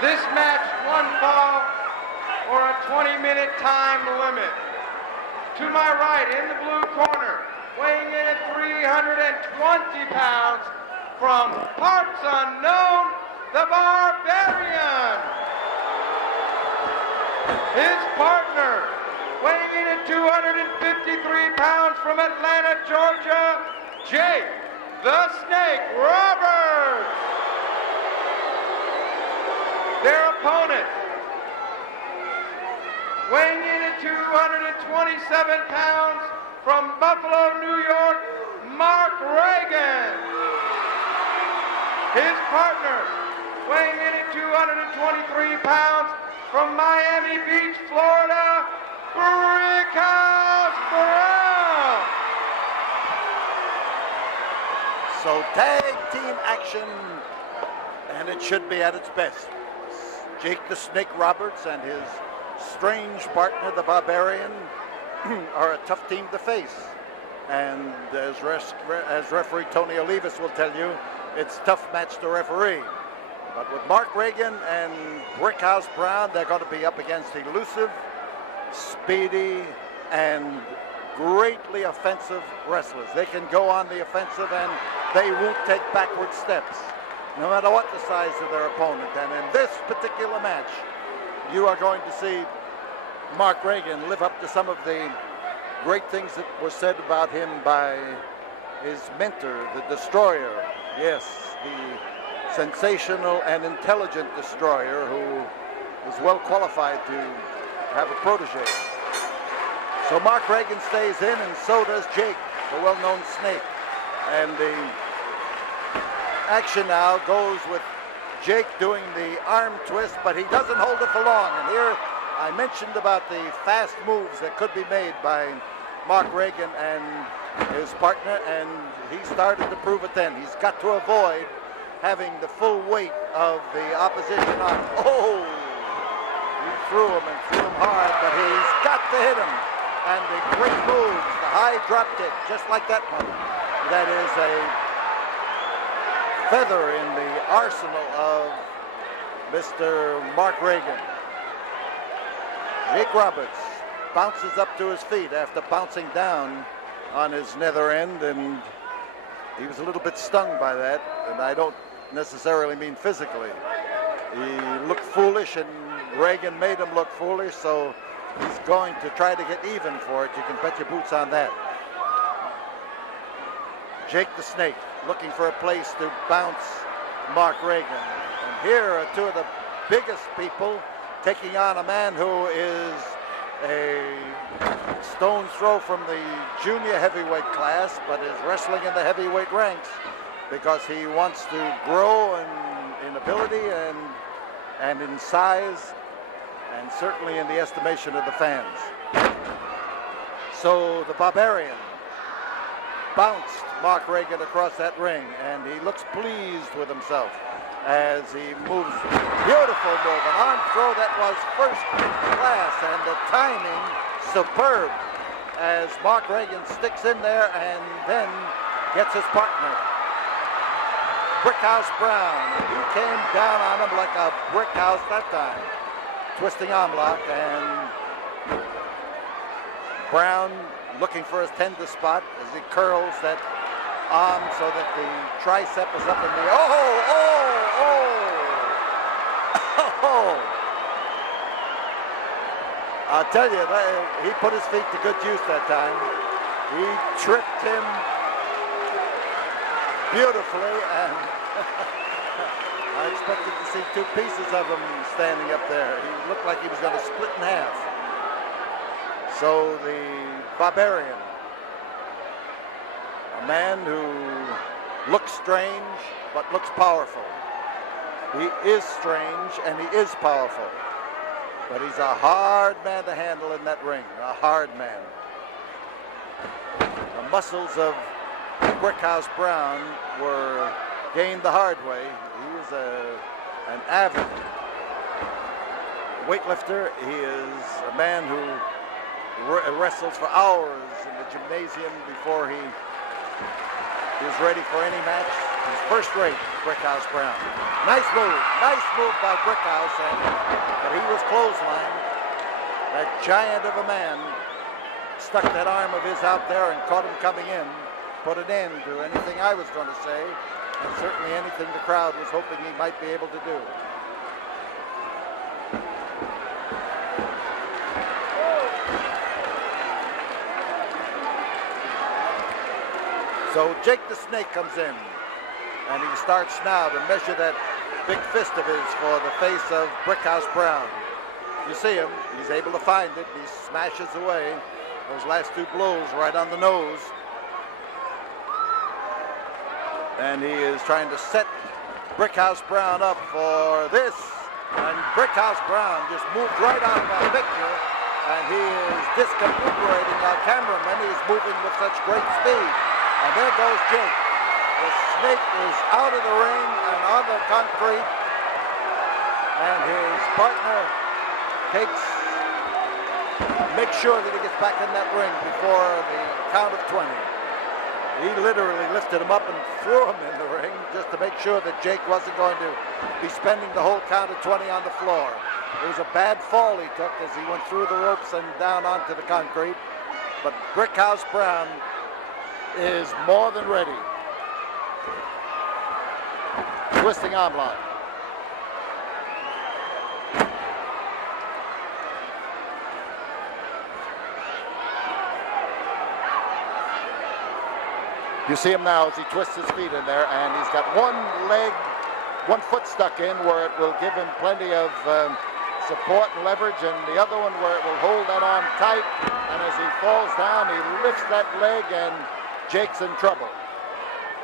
This match, one fall or a 20-minute time limit. To my right, in the blue corner, weighing in at 320 pounds, from parts unknown, the Barbarian. His partner, weighing in at 253 pounds, from Atlanta, Georgia, Jake the Snake Roberts. Their opponent, weighing in at 227 pounds, from Buffalo, New York, Mark Reagan. His partner, weighing in at 223 pounds, from Miami Beach, Florida, Brickhouse Brown. So tag team action, and it should be at its best. Jake the Snake Roberts and his strange partner, the Barbarian, are a tough team to face. And as referee Tony Olivas will tell you, it's a tough match to referee. But with Mark Reagan and Brickhouse Brown, they're going to be up against elusive, speedy, and greatly offensive wrestlers. They can go on the offensive and they won't take backward steps, no matter what the size of their opponent. And in this particular match, you are going to see Mark Reagan live up to some of the great things that were said about him by his mentor, the Destroyer. Yes, the sensational and intelligent Destroyer who is well qualified to have a protege. So Mark Reagan stays in, and so does Jake, the well-known Snake. And the action now goes with Jake doing the arm twist, but he doesn't hold it for long. And here I mentioned about the fast moves that could be made by Mark Reagan and his partner, and he started to prove it then. He's got to avoid having the full weight of the opposition on. Oh! He threw him and threw him hard, but he's got to hit him. And the great moves, the high drop kick, just like that one. That is a feather in the arsenal of Mr. Mark Reagan. Jake Roberts bounces up to his feet after bouncing down on his nether end, and he was a little bit stung by that, and I don't necessarily mean physically. He looked foolish, and Reagan made him look foolish, so he's going to try to get even for it. You can bet your boots on that. Jake the Snake looking for a place to bounce Mark Reagan. And here are two of the biggest people taking on a man who is a stone's throw from the junior heavyweight class, but is wrestling in the heavyweight ranks because he wants to grow in ability and in size, and certainly in the estimation of the fans. So the Barbarian bounced Mark Reagan across that ring, and he looks pleased with himself as he moves. Beautiful move, an arm throw that was first class, and the timing superb as Mark Reagan sticks in there and then gets his partner, Brickhouse Brown. He came down on him like a brick house that time. Twisting arm lock, and Brown looking for his tender spot as he curls that arm so that the tricep is up in the air. Oh! I'll tell you, he put his feet to good use that time. He tripped him beautifully, and I expected to see two pieces of him standing up there. He looked like he was going to split in half. So the Barbarian, a man who looks strange but looks powerful. He is strange and he is powerful, but he's a hard man to handle in that ring, a hard man. The muscles of Brickhouse Brown were gained the hard way. He was an avid weightlifter. He is a man who wrestles for hours in the gymnasium before he is ready for any match. He's first rate, Brickhouse Brown. Nice move by Brickhouse, but he was clotheslined. That giant of a man stuck that arm of his out there and caught him coming in, put an end to anything I was going to say, and certainly anything the crowd was hoping he might be able to do. So Jake the Snake comes in, and he starts now to measure that big fist of his for the face of Brickhouse Brown. You see him, he's able to find it, he smashes away those last two blows right on the nose. And he is trying to set Brickhouse Brown up for this. And Brickhouse Brown just moved right out of our picture, and he is discombobulating our cameraman. He's moving with such great speed. And there goes Jake. The Snake is out of the ring and on the concrete. And his partner makes sure that he gets back in that ring before the count of 20. He literally lifted him up and threw him in the ring just to make sure that Jake wasn't going to be spending the whole count of 20 on the floor. It was a bad fall he took as he went through the ropes and down onto the concrete. But Brickhouse Brown is more than ready. Twisting arm lock. You see him now as he twists his feet in there, and he's got one foot stuck in where it will give him plenty of support and leverage, and the other one where it will hold that arm tight. And as he falls down, he lifts that leg, and Jake's in trouble.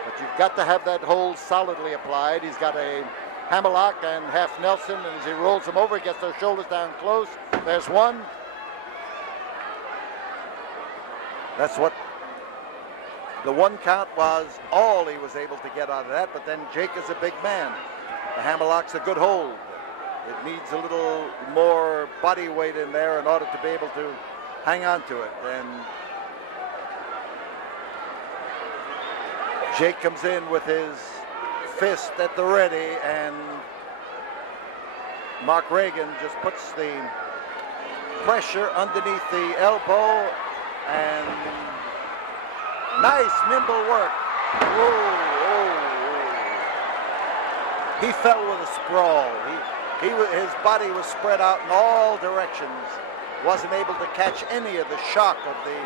But you've got to have that hold solidly applied. He's got a hammerlock and half Nelson, and as he rolls him over, he gets those shoulders down close. There's one. That's what the one count was all he was able to get out of that, but then Jake is a big man. The hammerlock's a good hold. It needs a little more body weight in there in order to be able to hang on to it. And Jake comes in with his fist at the ready, and Mark Reagan just puts the pressure underneath the elbow, and nice nimble work. He fell with a sprawl. His body was spread out in all directions. Wasn't able to catch any of the shock of the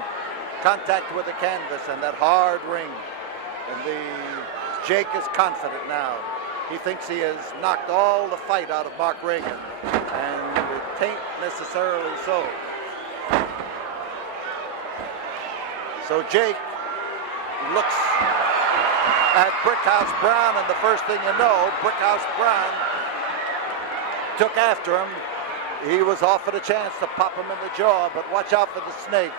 contact with the canvas and that hard ring. And Jake is confident now. He thinks he has knocked all the fight out of Mark Reagan, and it ain't necessarily so. So Jake looks at Brickhouse Brown, and the first thing you know, Brickhouse Brown took after him. He was offered a chance to pop him in the jaw, but watch out for the Snake.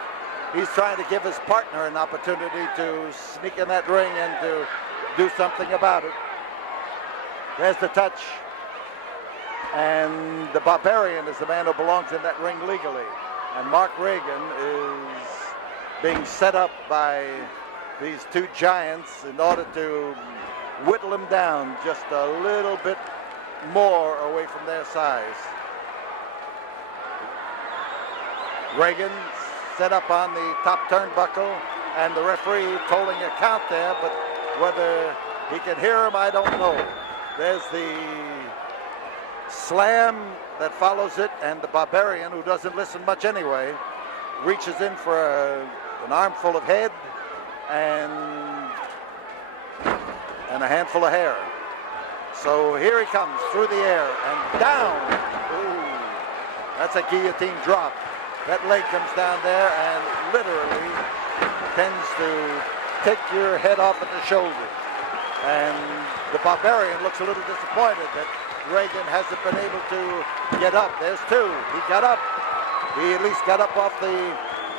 He's trying to give his partner an opportunity to sneak in that ring and to do something about it. There's the touch. And the Barbarian is the man who belongs in that ring legally. And Mark Reagan is being set up by these two giants in order to whittle him down just a little bit more away from their size. Reagan set up on the top turnbuckle, and the referee tolling a count there, but whether he can hear him, I don't know. There's the slam that follows it, and the Barbarian, who doesn't listen much anyway, reaches in for an armful of head and a handful of hair. So here he comes through the air and down. Ooh, that's a guillotine drop. That leg comes down there and literally tends to take your head off at the shoulder. And the Barbarian looks a little disappointed that Reagan hasn't been able to get up. There's two. He got up. He at least got up off the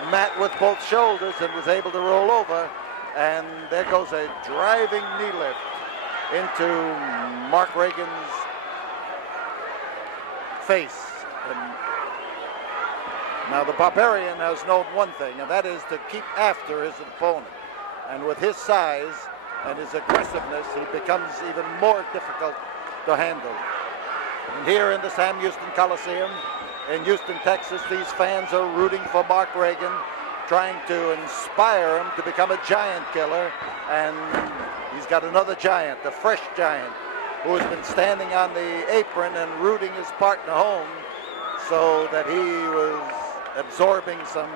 mat with both shoulders and was able to roll over. And there goes a driving knee lift into Mark Reagan's face. And now the Barbarian has known one thing, and that is to keep after his opponent. And with his size, and his aggressiveness, he becomes even more difficult to handle. And here in the Sam Houston Coliseum in Houston, Texas, these fans are rooting for Mark Reagan, trying to inspire him to become a giant killer. And he's got another giant, a fresh giant, who has been standing on the apron and rooting his partner home so that he was absorbing some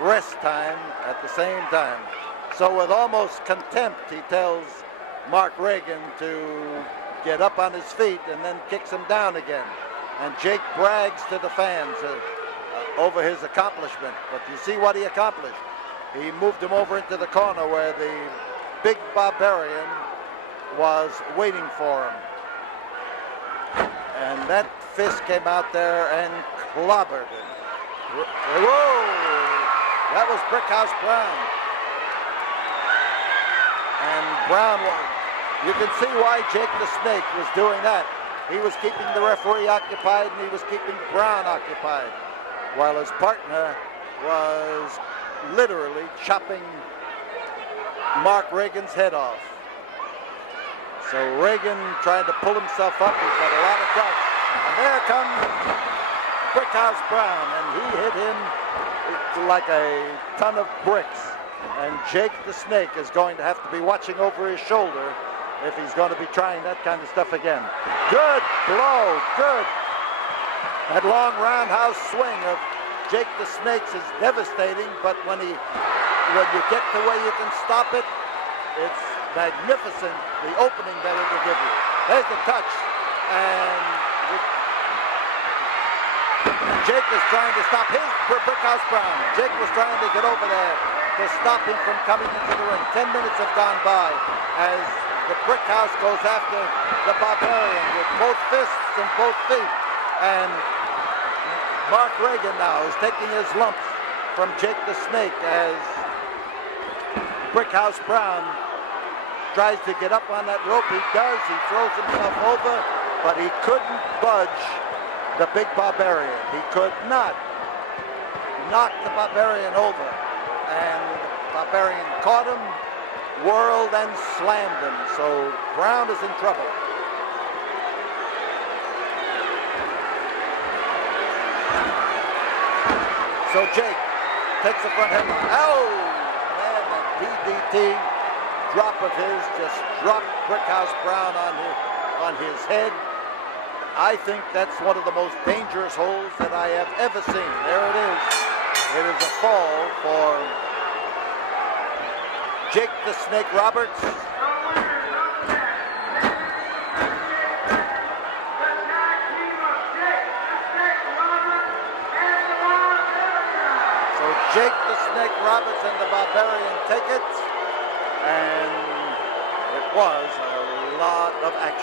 rest time at the same time. So with almost contempt, he tells Mark Reagan to get up on his feet and then kicks him down again. And Jake brags to the fans over his accomplishment. But you see what he accomplished. He moved him over into the corner where the big barbarian was waiting for him. And that fist came out there and clobbered him. Whoa! That was Brickhouse Brown. And Brown, you can see why Jake the Snake was doing that. He was keeping the referee occupied, and he was keeping Brown occupied, while his partner was literally chopping Mark Reagan's head off. So Reagan trying to pull himself up. He's got a lot of guts. And there comes Brickhouse Brown, and he hit him like a ton of bricks. And Jake the Snake is going to have to be watching over his shoulder if he's going to be trying that kind of stuff again. Good blow, good. That long roundhouse swing of Jake the Snake's is devastating, but when you get to where you can stop it, it's magnificent, the opening that it'll give you. There's the touch, and Jake is trying to stop his Brickhouse Brown. Jake was trying to get over there to stop him from coming into the ring. 10 minutes have gone by as the Brickhouse goes after the Barbarian with both fists and both feet. And Mark Reagan now is taking his lumps from Jake the Snake as Brickhouse Brown tries to get up on that rope. He does. He throws himself over, but he couldn't budge the big Barbarian. He could not knock the Barbarian over. And Barbarian caught him, whirled, and slammed him. So Brown is in trouble. So Jake takes the front headlock. Oh, man, that DDT drop of his just dropped Brickhouse Brown on his head. I think that's one of the most dangerous holds that I have ever seen. There it is. It is a fall for Jake the Snake Roberts. So Jake the Snake Roberts and the Barbarian take it, and it was a lot of action.